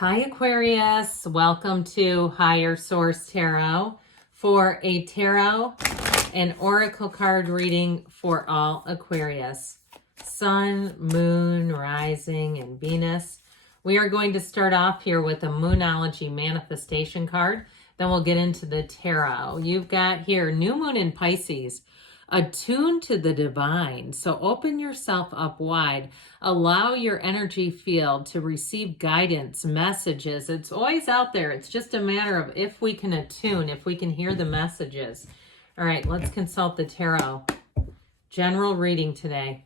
Hi Aquarius, welcome to Higher Source Tarot for a tarot and oracle card reading for all Aquarius. Sun, Moon, Rising, and Venus. We are going to start off here with a Moonology manifestation card. Then we'll get into the tarot. You've got here New Moon in Pisces. Attune to the divine. So open yourself up wide. Allow your energy field to receive guidance, messages. It's always out there. It's just a matter of if we can attune, if we can hear the messages. All right, let's consult the tarot. General reading today.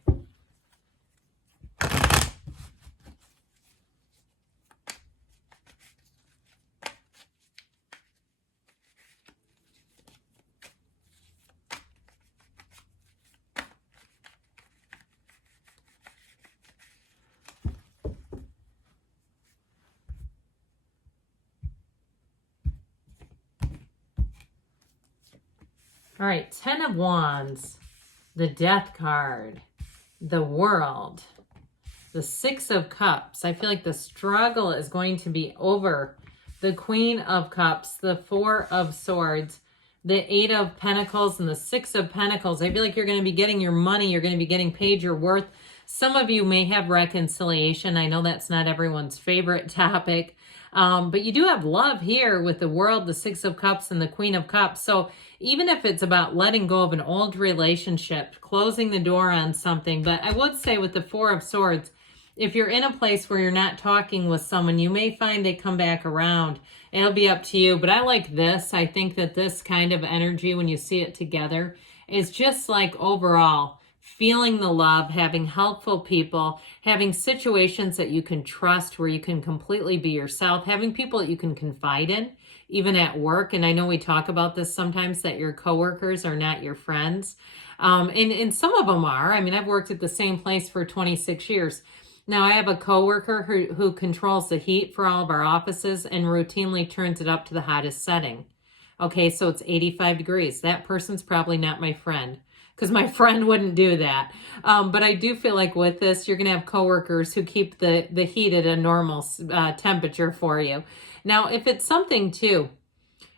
All right, Ten of Wands, the Death card, the World, the Six of Cups. I feel like the struggle is going to be over. The Queen of Cups, the Four of Swords, the Eight of Pentacles, and the Six of Pentacles. I feel like you're going to be getting your money. You're going to be getting paid your worth. Some of you may have reconciliation. I know that's not everyone's favorite topic. But you do have love here with the World, the Six of Cups, and the Queen of Cups. So even if it's about letting go of an old relationship, closing the door on something, but I would say with the Four of Swords, if you're in a place where you're not talking with someone, you may find they come back around. It'll be up to you. But I like this. I think that this kind of energy, when you see it together, is just like overall feeling the love, having helpful people, having situations that you can trust where you can completely be yourself, having people that you can confide in, even at work. And I know we talk about this sometimes, that your coworkers are not your friends. And some of them are. I mean, I've worked at the same place for 26 years. Now, I have a coworker who controls the heat for all of our offices and routinely turns it up to the hottest setting. Okay, so it's 85 degrees. That person's probably not my friend, because my friend wouldn't do that. But I do feel like with this, you're going to have coworkers who keep the heat at a normal temperature for you. Now, if it's something too,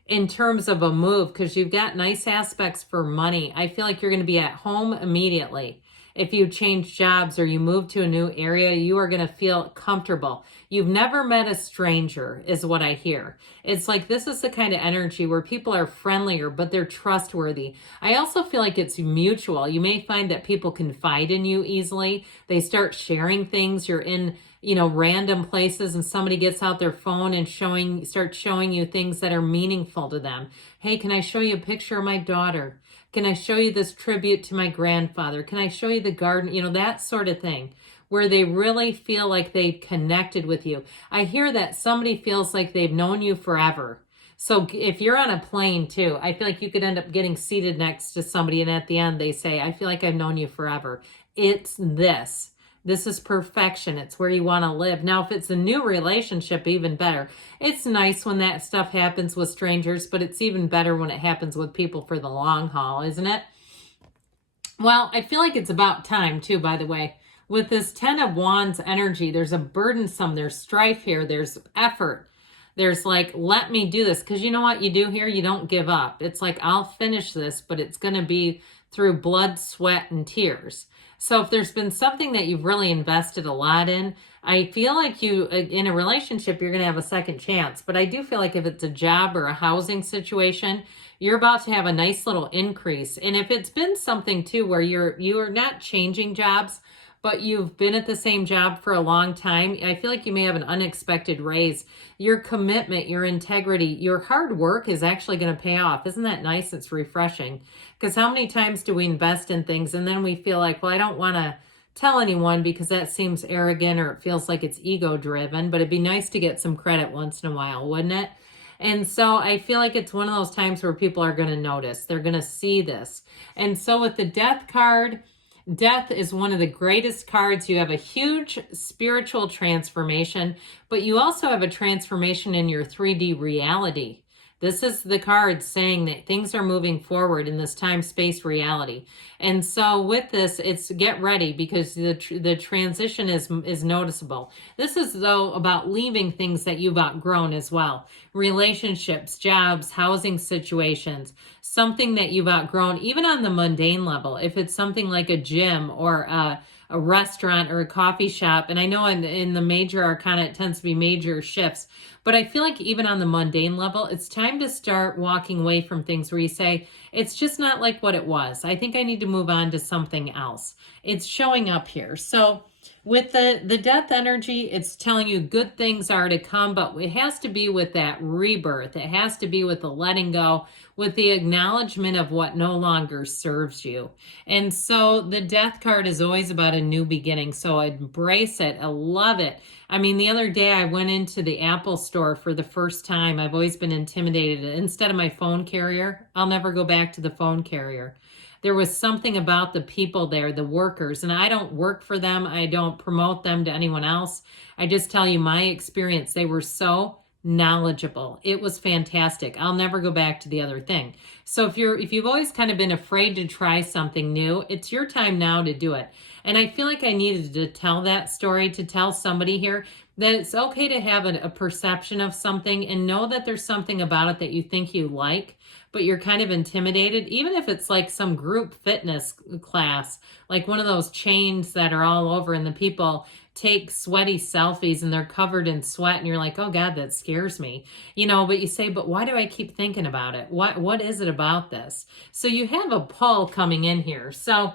in terms of a move, because you've got nice aspects for money, I feel like you're going to be at home immediately. If you change jobs or you move to a new area, you are going to feel comfortable. You've never met a stranger, is what I hear. It's like this is the kind of energy where people are friendlier, but they're trustworthy. I also feel like it's mutual. You may find that people confide in you easily. They start sharing things. You're in, random places and somebody gets out their phone and starts showing you things that are meaningful to them. Hey, can I show you a picture of my daughter? Can I show you this tribute to my grandfather? Can I show you the garden? That sort of thing, where they really feel like they've connected with you. I hear that somebody feels like they've known you forever. So if you're on a plane too, I feel like you could end up getting seated next to somebody and at the end they say, I feel like I've known you forever. It's this. This is perfection. It's where you want to live. Now, if it's a new relationship, even better. It's nice when that stuff happens with strangers, but it's even better when it happens with people for the long haul, isn't it? Well, I feel like it's about time too, by the way. With this Ten of Wands energy, there's a burdensome, there's strife here, there's effort. There's like, let me do this. Because you know what you do here? You don't give up. It's like, I'll finish this, but it's going to be through blood, sweat, and tears. So if there's been something that you've really invested a lot in, I feel like you, in a relationship, you're going to have a second chance. But I do feel like if it's a job or a housing situation, you're about to have a nice little increase. And if it's been something too where you are not changing jobs, but you've been at the same job for a long time, I feel like you may have an unexpected raise. Your commitment, your integrity, your hard work is actually going to pay off. Isn't that nice? It's refreshing. Because how many times do we invest in things and then we feel like, well, I don't want to tell anyone because that seems arrogant or it feels like it's ego driven, but it'd be nice to get some credit once in a while, wouldn't it? And so I feel like it's one of those times where people are going to notice. They're going to see this. And so with the Death card, Death is one of the greatest cards. You have a huge spiritual transformation, but you also have a transformation in your 3D reality. This is the card saying that things are moving forward in this time-space reality. And so with this, it's get ready because the transition is noticeable. This is, though, about leaving things that you've outgrown as well. Relationships, jobs, housing situations, something that you've outgrown, even on the mundane level. If it's something like a gym or a restaurant or a coffee shop. And I know in the major arcana, it tends to be major shifts. But I feel like even on the mundane level, it's time to start walking away from things where you say, it's just not like what it was. I think I need to move on to something else. It's showing up here. So with the death energy, it's telling you good things are to come, but it has to be with that rebirth. It has to be with the letting go, with the acknowledgement of what no longer serves you. And so the death card is always about a new beginning. So embrace it. I love it. I mean, the other day I went into the Apple store for the first time. I've always been intimidated. Instead of my phone carrier, I'll never go back to the phone carrier. There was something about the people there, the workers, and I don't work for them. I don't promote them to anyone else. I just tell you my experience. They were so knowledgeable. It was fantastic. I'll never go back to the other thing. So if you've always kind of been afraid to try something new, it's your time now to do it. And I feel like I needed to tell that story, to tell somebody here that it's okay to have a perception of something and know that there's something about it that you think you like, but you're kind of intimidated, even if it's like some group fitness class, like one of those chains that are all over and the people take sweaty selfies and they're covered in sweat and you're like, oh God, that scares me. But you say, but why do I keep thinking about it? What is it about this? So you have a pull coming in here. So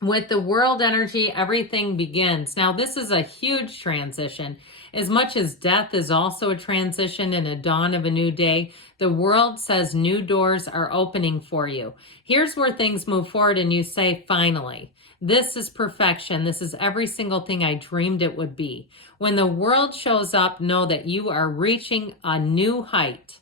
with the world energy, everything begins. Now, this is a huge transition. As much as death is also a transition and a dawn of a new day, the world says new doors are opening for you. Here's where things move forward and you say, finally, this is perfection. This is every single thing I dreamed it would be. When the world shows up, know that you are reaching a new height.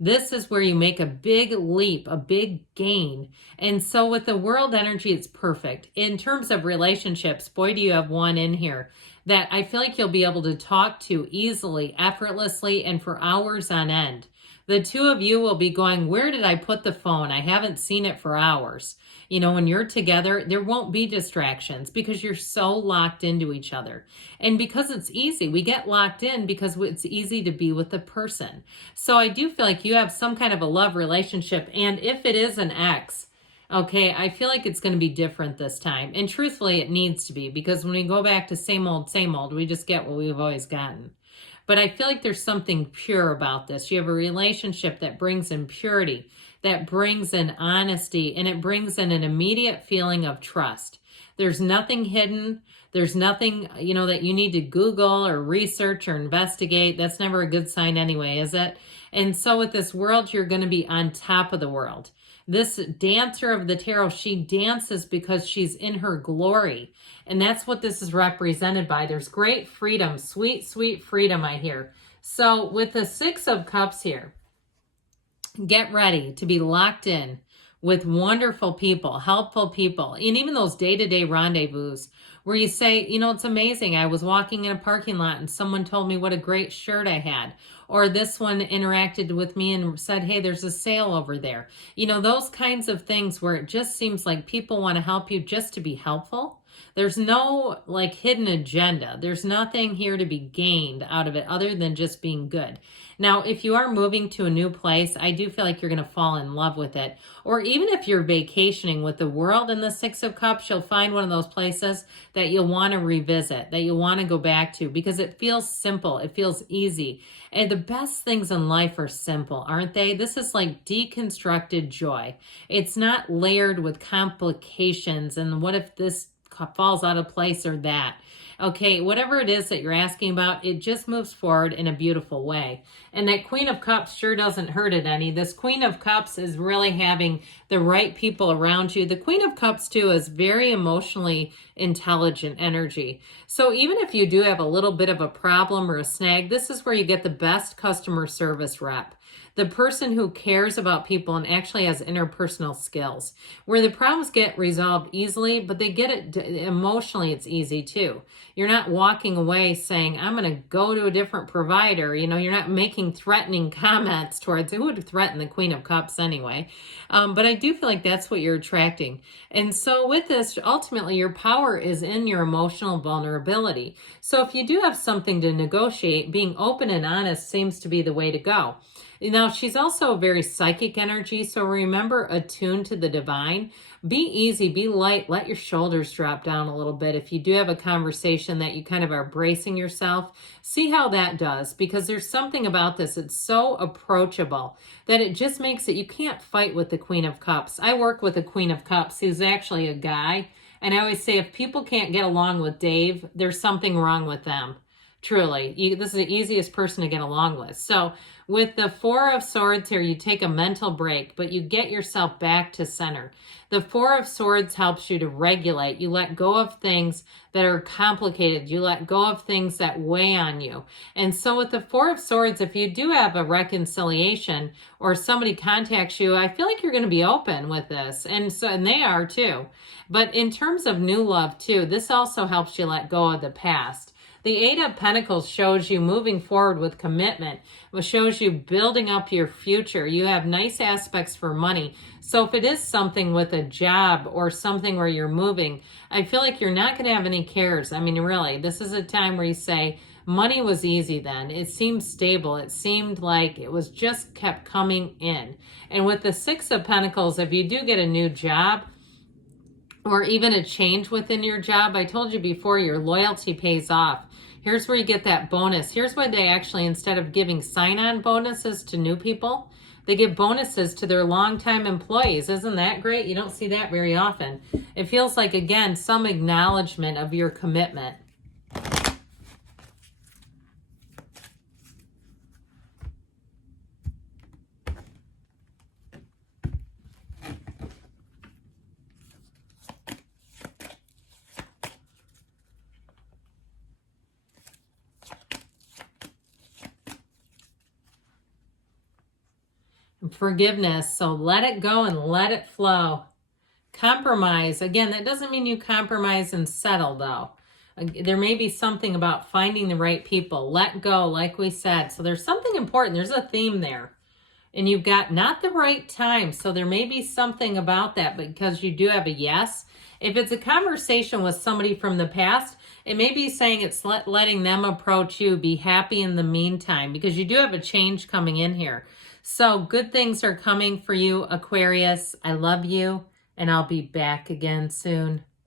This is where you make a big leap, a big gain. And so with the world energy, it's perfect. In terms of relationships, boy, do you have one in here that I feel like you'll be able to talk to easily, effortlessly, and for hours on end. The two of you will be going, where did I put the phone? I haven't seen it for hours. When you're together, there won't be distractions because you're so locked into each other. And because it's easy, we get locked in because it's easy to be with the person. So I do feel like you have some kind of a love relationship. And if it is an ex, okay, I feel like it's going to be different this time. And truthfully, it needs to be, because when we go back to same old, we just get what we've always gotten. But I feel like there's something pure about this. You have a relationship that brings in purity, that brings in honesty, and it brings in an immediate feeling of trust. There's nothing hidden. There's nothing, that you need to Google or research or investigate. That's never a good sign anyway, is it? And so with this world, you're going to be on top of the world. This dancer of the tarot, she dances because she's in her glory. And that's what this is represented by. There's great freedom, sweet, sweet freedom, I hear. So with the Six of Cups here, get ready to be locked in with wonderful people, helpful people, and even those day-to-day rendezvous where you say, it's amazing. I was walking in a parking lot and someone told me what a great shirt I had. Or this one interacted with me and said, hey, there's a sale over there. Those kinds of things where it just seems like people want to help you just to be helpful. There's no hidden agenda. There's nothing here to be gained out of it other than just being good. Now, if you are moving to a new place, I do feel like you're going to fall in love with it. Or even if you're vacationing with the world and the Six of Cups, you'll find one of those places that you'll want to revisit, that you'll want to go back to because it feels simple. It feels easy. And the best things in life are simple, aren't they? This is like deconstructed joy. It's not layered with complications and what if this falls out of place or that. Okay, whatever it is that you're asking about, it just moves forward in a beautiful way. And that Queen of Cups sure doesn't hurt it any. This Queen of Cups is really having the right people around you. The Queen of Cups too is very emotionally intelligent energy. So even if you do have a little bit of a problem or a snag, this is where you get the best customer service rep. The person who cares about people and actually has interpersonal skills, where the problems get resolved easily, but they get it emotionally, it's easy too. You're not walking away saying, I'm going to go to a different provider. You know, you're not making threatening comments towards, who would threaten the Queen of Cups anyway? But I do feel like that's what you're attracting. And so with this, ultimately, your power is in your emotional vulnerability. So if you do have something to negotiate, being open and honest seems to be the way to go. Now, she's also a very psychic energy, so remember, attuned to the divine. Be easy, be light, let your shoulders drop down a little bit. If you do have a conversation that you kind of are bracing yourself, see how that does, because there's something about this. It's so approachable that it just makes it, you can't fight with the Queen of Cups. I work with a Queen of Cups who's actually a guy, and I always say if people can't get along with Dave, there's something wrong with them. Truly, this is the easiest person to get along with. So with the Four of Swords here, you take a mental break, but you get yourself back to center. The Four of Swords helps you to regulate. You let go of things that are complicated. You let go of things that weigh on you. And so with the Four of Swords, if you do have a reconciliation or somebody contacts you, I feel like you're going to be open with this. And they are too. But in terms of new love too, this also helps you let go of the past. The Eight of Pentacles shows you moving forward with commitment, which shows you building up your future. You have nice aspects for money. So if it is something with a job or something where you're moving, I feel like you're not going to have any cares. I mean, really, this is a time where you say, money was easy then. It seemed stable. It seemed like it was just kept coming in. And with the Six of Pentacles, if you do get a new job, or even a change within your job, I told you before, your loyalty pays off. Here's where you get that bonus. Here's where they actually, instead of giving sign-on bonuses to new people, they give bonuses to their longtime employees. Isn't that great? You don't see that very often. It feels like, again, some acknowledgement of your commitment. Forgiveness. So let it go and let it flow. Compromise. Again, that doesn't mean you compromise and settle though. There may be something about finding the right people. Let go, like we said. So there's something important. There's a theme there. And you've got not the right time. So there may be something about that because you do have a yes. If it's a conversation with somebody from the past, it may be saying it's letting them approach you. Be happy in the meantime because you do have a change coming in here. So good things are coming for you, Aquarius. I love you, and I'll be back again soon.